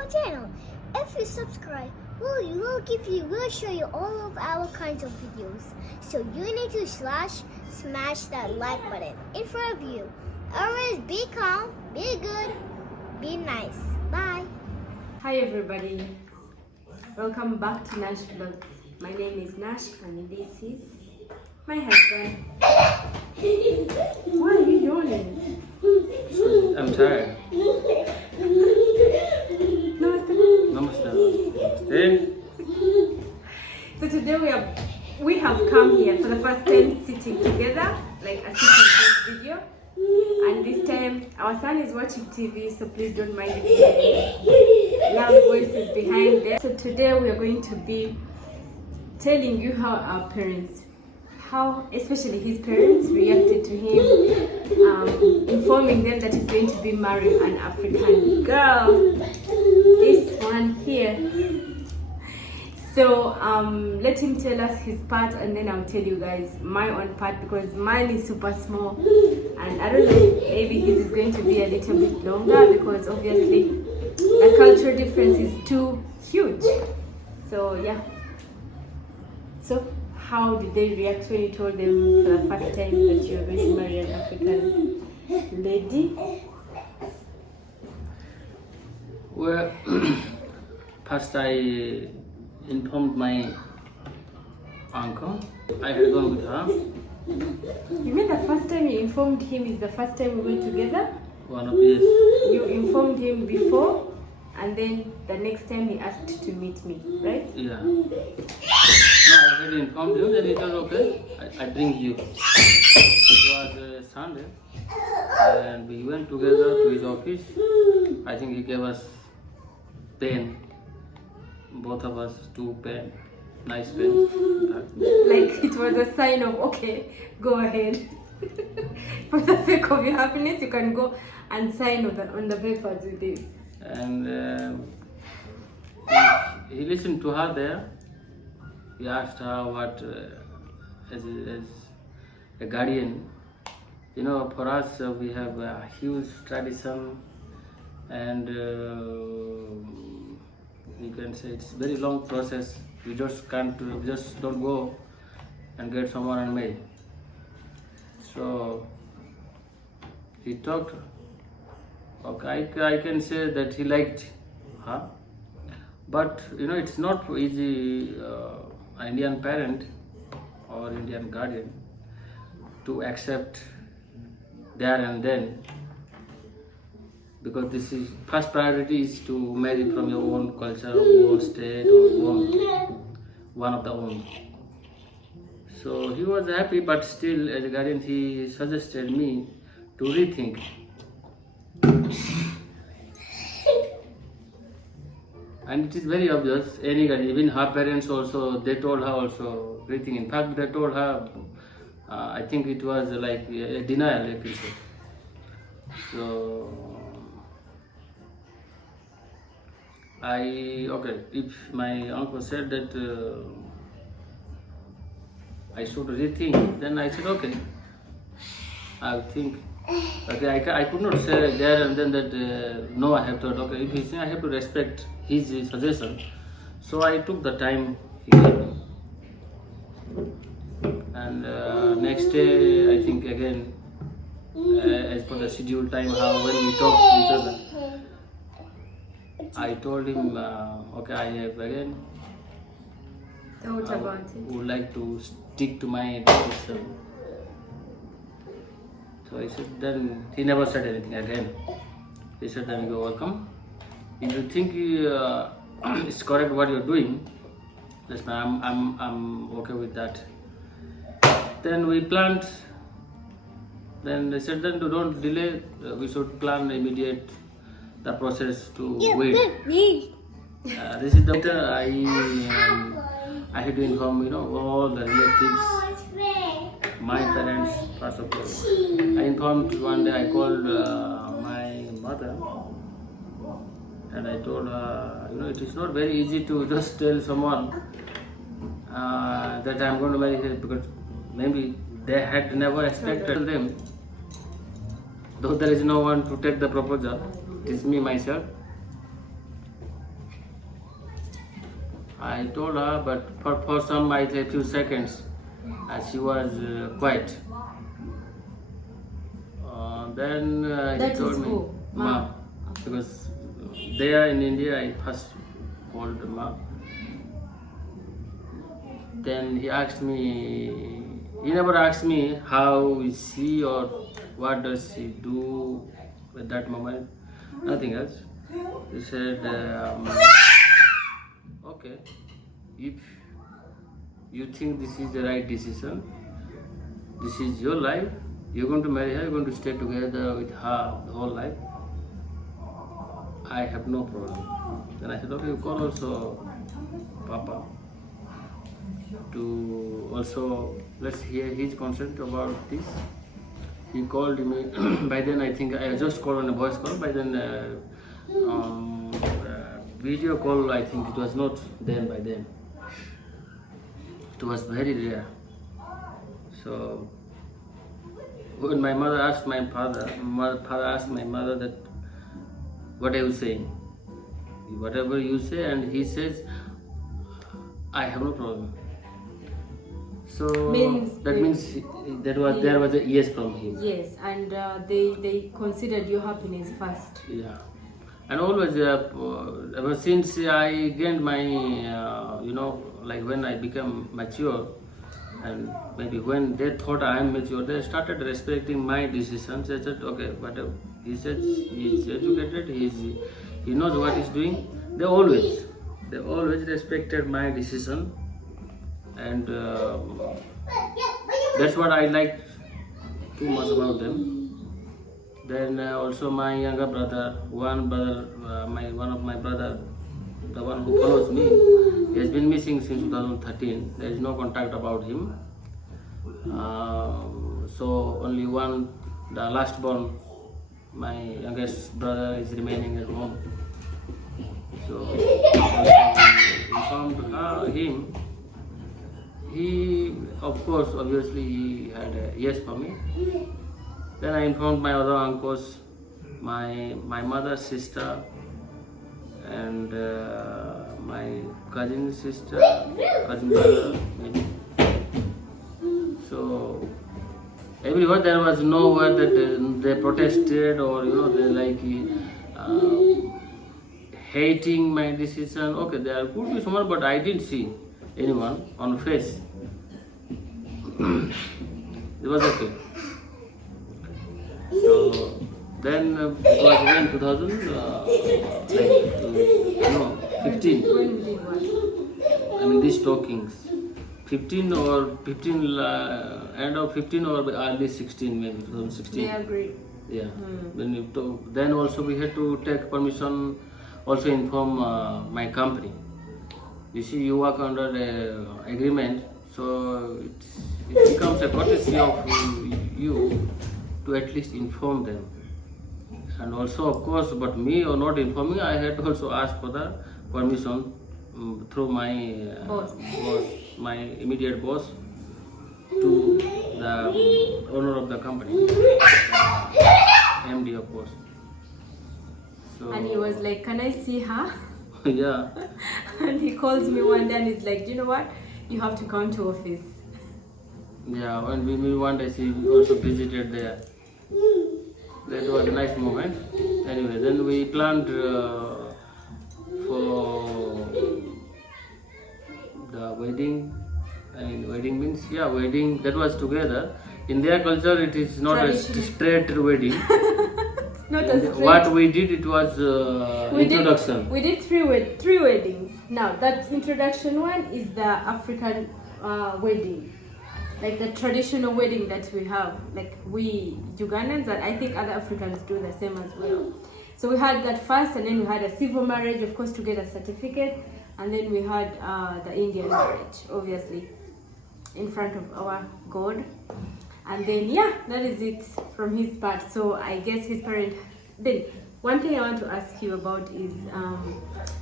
our channel. If you subscribe, we'll show you all of our kinds of videos. So you need to smash that like button in front of you. Always be calm, be good, be nice. Bye. Hi everybody, welcome back to Nashvlogs. My name is Nash and this is my husband. Why are you yawning? I'm tired. Namaste. Namaste. So today we have come here for the first time sitting together, like a sit and talk video. And this time our son is watching TV, so please don't mind the loud voices behind there. So today we are going to be telling you how our parents, especially his parents, reacted to him, informing them that he's going to be marrying an African girl. This one here. So let him tell us his part, and then I'll tell you guys my own part, because mine is super small, and I don't know, maybe his is going to be a little bit longer because obviously the cultural difference is too huge. So yeah. So how did they react when you told them for the first time that you're going to marry an African lady? Well, first I informed my uncle. I had gone with her. You mean the first time you informed him is the first time we went together? One of yes. You informed him before, and then the next time he asked to meet me, right? Yeah. No, I had informed him that it was okay. I bring you. It was a Sunday, and we went together to his office. I think he gave us pen. Both of us 2 pen, nice pen. Like it was a sign of, okay, go ahead. For the sake of your happiness, you can go and sign on the papers with this. And he listened to her there. He asked her what, as a guardian, you know, for us we have a huge tradition, and you can say it's very long process. We just don't go and get someone and marry. So he talked. Okay, I can say that he liked her, but you know, it's not easy. An Indian parent or Indian guardian to accept there and then, because this is first priority is to marry from your own culture, own state, or one of the own. So he was happy, but still, as a guardian, he suggested me to rethink. And it is very obvious. Any guardian, even her parents also, they told her also rethink. In fact, they told her, I think it was like a denial, like you said. So if my uncle said that I should rethink, then I said okay, I'll think. Okay, I could not say there and then that no, I have to. Okay, if he said I have to respect his suggestion, so I took the time he gave me. And next day, I think again, as per the scheduled time, when we talked to each other, I told him, okay, I have again Thought about it. Would like to stick to my decision. So I said, then he never said anything again. He said, then you're welcome. If you think it's correct what you're doing, that's fine. I'm okay with that. Then we planned. Then they said, then don't delay. We should plan immediate the process to wait. This is the I had to inform, you know, all the relatives, my parents first of all. I informed one day. I called my mother, and I told her, you know, it is not very easy to just tell someone that I'm going to marry her, because maybe they had never expected them. Though there is no one to take the proposal, it is me myself. I told her, but for some, I say few seconds, she was quiet. Then he That told is me, who? Mom, because there in India, I first called Mom. Then he asked me, he never asked me how is she or what does she do at that moment, nothing else. He said, okay, if you think this is the right decision, this is your life, you're going to marry her, you're going to stay together with her the whole life, I have no problem. Then I said, okay, you call also Papa to also let's hear his consent about this. He called me. By then I think I just called on a voice call. By then video call, I think it was not then. By then it was very rare. So when my mother asked my father asked my mother that what are you saying? Whatever you say, and he says I have no problem. So that means there was a yes from him. Yes, and they considered your happiness first. Yeah, and always ever since I gained my like when I became mature, and maybe when they thought I am mature, they started respecting my decisions. They said, okay, whatever he says, he is educated, he knows what he's doing. They always respected my decision. And that's what I liked too much about them. Then also my younger brother, one of my brother, the one who follows me, he has been missing since 2013. There is no contact about him. So only one, the last born, my youngest brother is remaining at home. So informed him. He, of course, obviously he had a yes for me. Then I informed my other uncles, my mother's sister, and my cousin sister, cousin brother, maybe. So everywhere there was nowhere that they protested or they hating my decision. Okay, there could be someone, but I didn't see anyone on face. It was okay. So then it was in 15. When we did what? I mean these talkings, 15 or 15 end of 15 or early 16, maybe 2016. They agreed. Yeah. Then also we had to take permission. Also inform my company. You see, you work under an agreement, so it becomes a courtesy of you to at least inform them. And also, of course, but me or not informing, I had to also ask for the permission through my Boss, my immediate boss, to the owner of the company, MD, of course. So, and he was like, "Can I see her?" yeah. And he calls me one day and he's like, "You know what? You have to come to office." Yeah, when we one day she also visited there. That was a nice moment. Anyway, then we planned for the wedding. I mean, wedding means, yeah, wedding, that was together. In their culture, it is not a straight wedding. Not a straight. What we did, it was introduction. We did three weddings. Now, that introduction one is the African wedding. Like the traditional wedding that we have. Like we Ugandans, and I think other Africans do the same as well. So we had that first, and then we had a civil marriage, of course, to get a certificate. And then we had the Indian marriage, obviously, in front of our God. And then, yeah, that is it from his part. So I guess his parent. Then, one thing I want to ask you about is,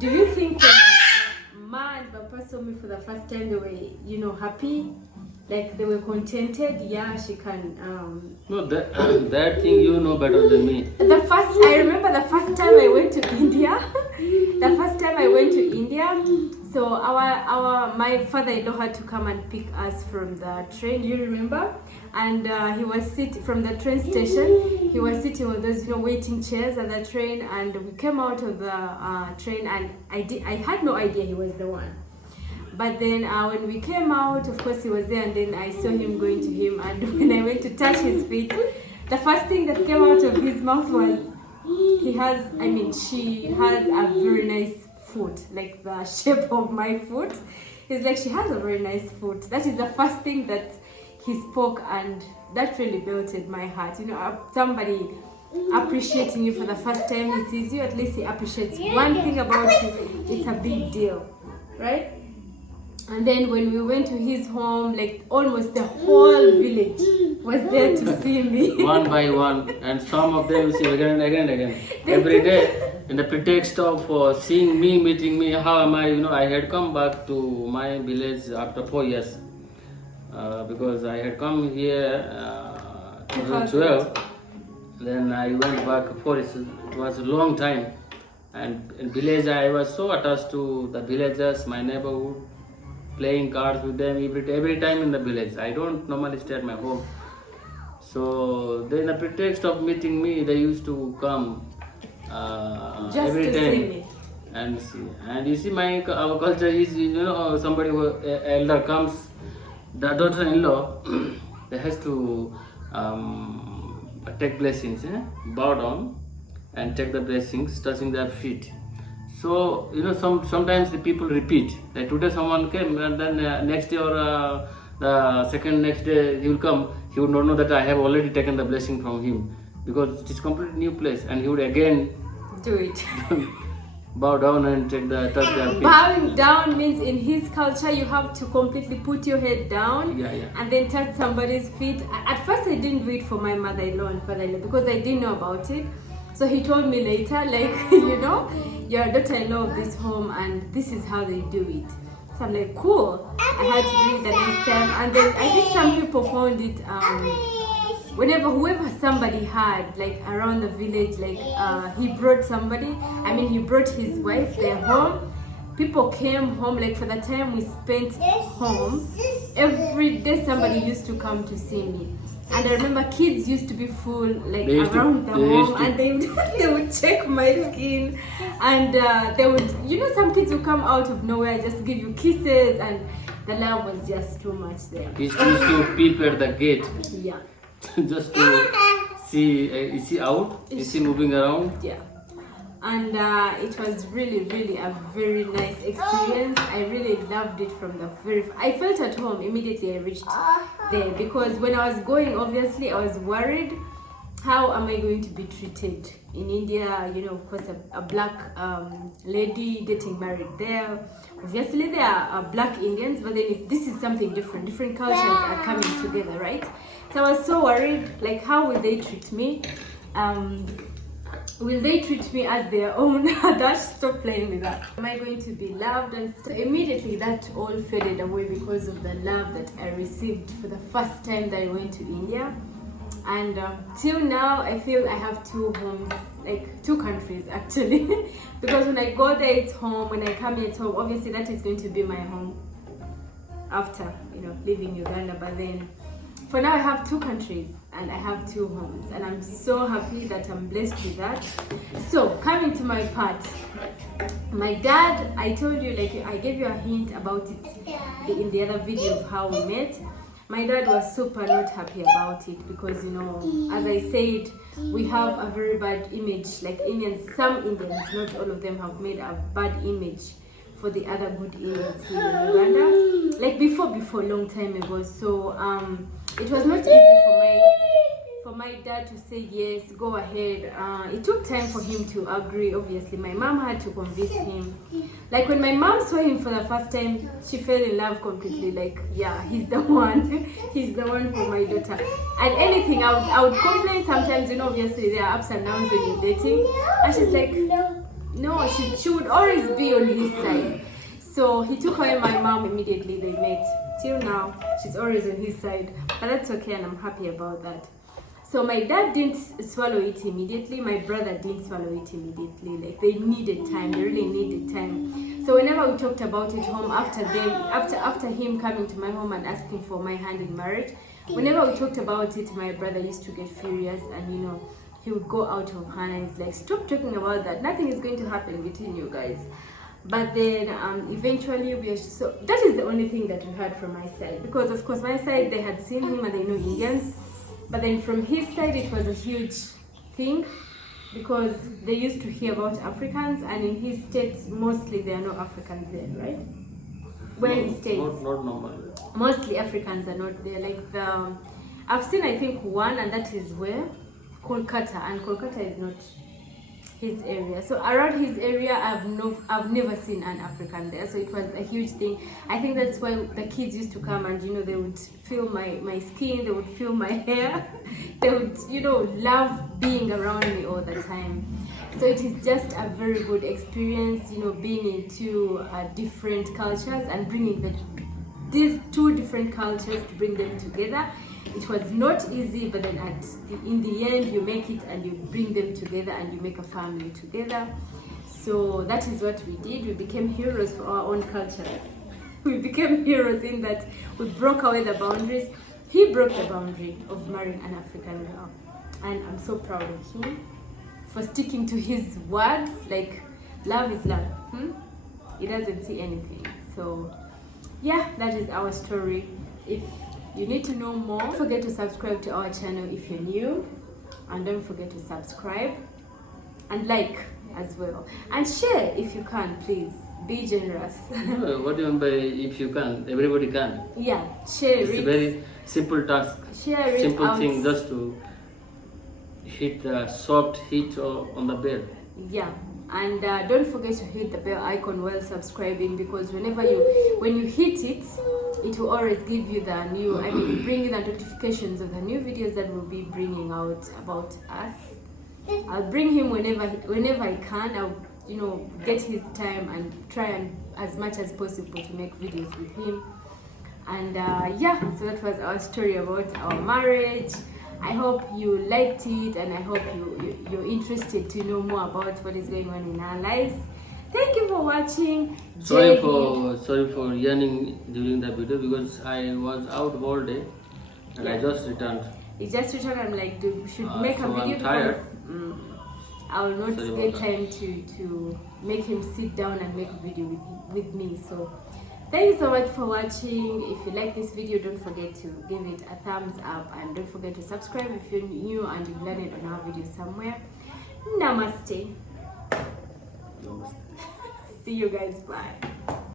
do you think when Ma and Papa saw me for the first time, they were, happy? Like they were contented? Yeah, she can. No, that thing you know better than me. I remember the first time I went to India. So my father-in-law had to come and pick us from the train. Do you remember? And he was sitting from the train station. He was sitting on those waiting chairs at the train, and we came out of the train, and I had no idea he was the one. But then when we came out, of course he was there, and then I saw him going to him, and when I went to touch his feet, the first thing that came out of his mouth was, she has a very nice foot, like the shape of my foot. He's like, she has a very nice foot. That is the first thing that he spoke, and that really melted my heart. Somebody appreciating you for the first time he sees you, at least he appreciates one thing about you. It's a big deal, right? And then when we went to his home, like almost the whole village was there to see me. One by one, and some of them see again and again and again. Every day, in the pretext of seeing me, meeting me, how am I? I had come back to my village after 4 years because I had come here 2012. Then I went back for it. It was a long time, and in village I was so attached to the villagers, my neighborhood, playing cards with them every time in the village. I don't normally stay at my home. So then the pretext of meeting me, they used to come just every to time see me. and see. And you see, our culture is, somebody who elder comes, the daughter-in-law, they has to take blessings, bow down and take the blessings, touching their feet. So sometimes the people repeat. Like today someone came, and then next day or the second next day he will come. He would not know that I have already taken the blessing from him, because it is completely new place, and he would again Do it. bow down and touch their feet. Bowing down means in his culture you have to completely put your head down and then touch somebody's feet. At first I didn't do it for my mother-in-law and father-in-law because I didn't know about it. So he told me later, like, you're a daughter-in-law of this home and this is how they do it. So I'm like, cool. I had to do it the next time. And then I think some people found it, whoever somebody had, like around the village, like he brought his wife there home. People came home, like for the time we spent home, every day somebody used to come to see me. And I remember kids used to be full, like around the home, and they would check my skin, and they would, some kids would come out of nowhere, just give you kisses, and the love was just too much there. Kids used to peep at the gate. Yeah. Just to see, is he out? Is he moving around? Yeah. And it was really, really a very nice experience. I really loved it from the I felt at home immediately I reached there, because when I was going, obviously I was worried, how am I going to be treated in India? Of course, a black lady getting married there. Obviously there are black Indians, but then if this is something different cultures are coming together, right? So I was so worried, like, how will they treat me? Will they treat me as their own? Stop playing with that. Am I going to be loved? And immediately that all faded away because of the love that I received for the first time that I went to India. And till now, I feel I have two homes, like two countries actually. Because when I go there, it's home. When I come here, it's home. Obviously, that is going to be my home after, leaving Uganda. But then, for now, I have two countries and I have two homes. And I'm so happy that I'm blessed with that. So, coming to my part. My dad, I told you, like, I gave you a hint about it in the other video of how we met. My dad was super not happy about it because, as I said, we have a very bad image. Like Indians, some Indians, not all of them, have made a bad image for the other good Indians here in Uganda. Like before, long time ago. So it was not easy for my dad to say yes, go ahead. It took time for him to agree. Obviously, my mom had to convince him. Like when my mom saw him for the first time, she fell in love completely. Like, yeah, he's the one. He's the one for my daughter. And anything, I would complain sometimes. Obviously there are ups and downs when you're dating. And she's like, no, she would always be on his side. So he took away my mom immediately. They met. Till now, she's always on his side. But that's okay, and I'm happy about that. So my dad didn't swallow it immediately. My brother didn't swallow it immediately. Like they needed time. They really needed time. So whenever we talked about it home after him coming to my home and asking for my hand in marriage, whenever we talked about it, my brother used to get furious, and he would go out of hand. It's like, stop talking about that. Nothing is going to happen between you guys. But then eventually that is the only thing that we heard from my side, because of course my side, they had seen him and they know Indians, but then from his side it was a huge thing, because they used to hear about Africans, and in his state mostly there are no Africans there, right? Where he stays, not normal. mostly Africans are not there. Like I've seen, I think, one, and that is where Kolkata, and Kolkata is not his area. So around his area, I've never seen an African there. So it was a huge thing. I think that's why the kids used to come, and they would feel my skin, they would feel my hair, they would love being around me all the time. So it is just a very good experience, being into different cultures and bringing these two different cultures, to bring them together. It was not easy, but then in the end, you make it and you bring them together and you make a family together. So that is what we did. We became heroes for our own culture. We became heroes in that we broke away the boundaries. He broke the boundary of marrying an African girl. And I'm so proud of him for sticking to his words. Like, love is love. He doesn't see anything. So yeah, that is our story. If you need to know more, don't forget to subscribe to our channel if you're new, and don't forget to subscribe and like as well, and share if you can. Please be generous. What do you mean by if you can? Everybody can. Yeah, share It's it. a very simple task. Share it Simple out. thing, just to hit the soft hit on the bell. Yeah, and don't forget to hit the bell icon while subscribing, because when you hit it, it will always give you bring you the notifications of the new videos that we'll be bringing out about us. I'll bring him whenever I can. I'll get his time and try and as much as possible to make videos with him. And yeah, so that was our story about our marriage. I hope you liked it, and I hope you're interested to know more about what is going on in our lives. Thank you for watching. Sorry for yawning during the video, because I was out all day and I just returned. You just returned. I'm like, dude, we should make a so video, I'm tired. because I will not Sorry get about time to make him sit down and make a video with me. So thank you so much for watching. If you like this video, don't forget to give it a thumbs up, and don't forget to subscribe if you're new and you've learned it on our video somewhere. Namaste. See you guys. Bye.